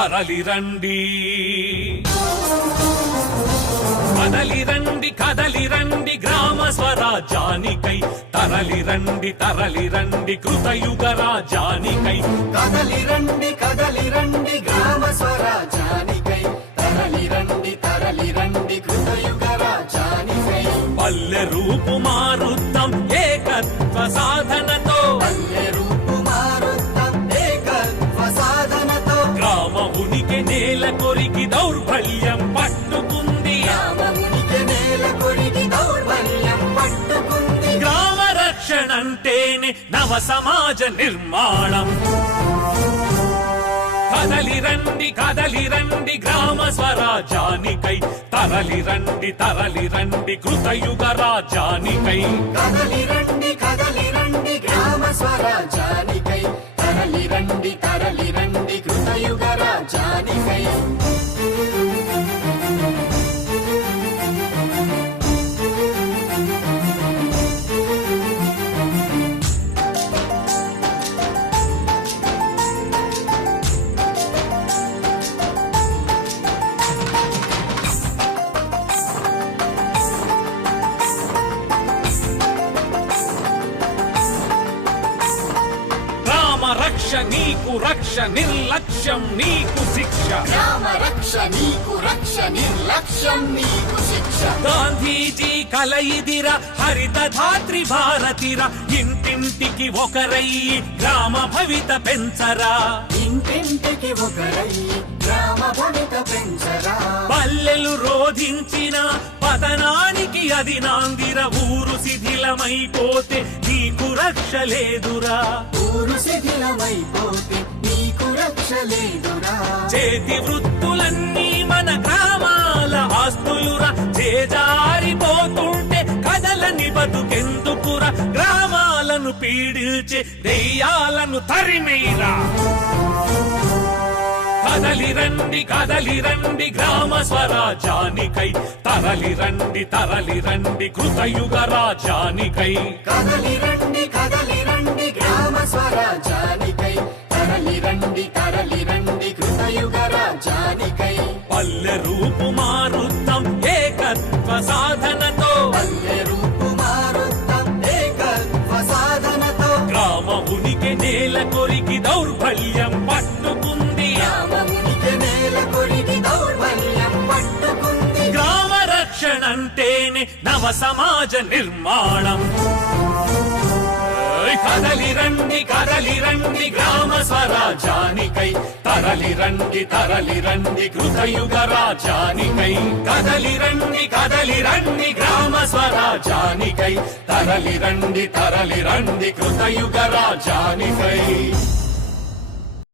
తరలిరండి కదలిరండి కదలిరండి గ్రామ స్వరాజ్యానికై తరలిరండి తరలిరండి కృతయుగ రాజ్యానికై కదలిరండి కదలిరండి గ్రామ స్వరాజ్యానికై తరలిరండి తరలిరండి కృతయుగ రాజ్యానికై పల్లె రూపు మారుద్దాం ఏకత్వ సాధనతో పల్లె రూపు మారుద్దాం ఏకత్వ సాధనతో గ్రామ ఉనికి నేల కొరికి దౌర్బల్యం పట్టుకుంది గ్రామమునికి నేల కొరికి దౌర్బల్యం పట్టుకుంది గ్రామ రక్షణ అంటేనే నవ సమాజ నిర్మాణం కదలిరండి కదలిరండి గ్రామ స్వరాజ్యానికై తరలిరండి తరలిరండి కృతయుగ రాజ్యానికై కదలిరండి కదలిరండి గ్రామ స్వరాజ్యానికై తరలిరండి తరలిరండి కృతయుగ రాజ్యానికై రక్ష నీకు రక్ష నిర్లక్ష్యం నీకు శిక్ష గ్రామ రక్ష నీకు రక్ష నిర్లక్ష్యం నీకు శిక్ష గాంధీజీ కలయిదిర హరిత ధాత్రి భారతిర ఇంటింటికి ఒకరయ్యి గ్రామ భవిత పెంచరా ఇంటింటికి ఒకరయ్యి గ్రామ భవిత పెంచరా పల్లెలు రోధించిన పతనానికి అది నాందిర ఊరు శిథిలమైపోతే నీకు రక్ష లేదురా ఊరు శిథిలమైపోతే నీకు రక్ష లేదురా చేతి వృత్తులన్నీ మన గ్రామాల ఆస్తులురా చేజారిపోతుంటే కదలని బతుకెందుకురా గ్రామాలను పీడిల్చే దెయ్యాలను తరిమేరా కదలిరండి కదలిరండి గ్రామ స్వరాజ్యానికై తరలిరండి తరలిరండి కృతయుగ రాజ్యానికై కదలిరండి కదలిరండి గ్రామ స్వరాజ్యానికై తరలిరండి తరలిరండి కృతయుగ రాజ్యానికై పల్లె రూపు మారుద్దాం ఏకత్వ సాధనతో పల్లె రూపు మారుద్దాం ఏకత్వ సాధనతో గ్రామ ఉనికి నేల కొరికి దౌర్బల్యం పట్టుకుంది గ్రామమునికి నేల కొరికి దౌర్బల్యం పట్టుకుంది గ్రామ రక్షణ అంటేనే నవ సమాజ నిర్మాణం కదలిరండి కదలిరండి గ్రామ స్వరాజ్యానికై తరలిరండి తరలిరండి కృతయుగ రాజ్యానికై కదలిరండి కదలిరండి గ్రామ స్వరాజ్యానికై తరలిరండి తరలిరండి కృతయుగ రాజ్యానికై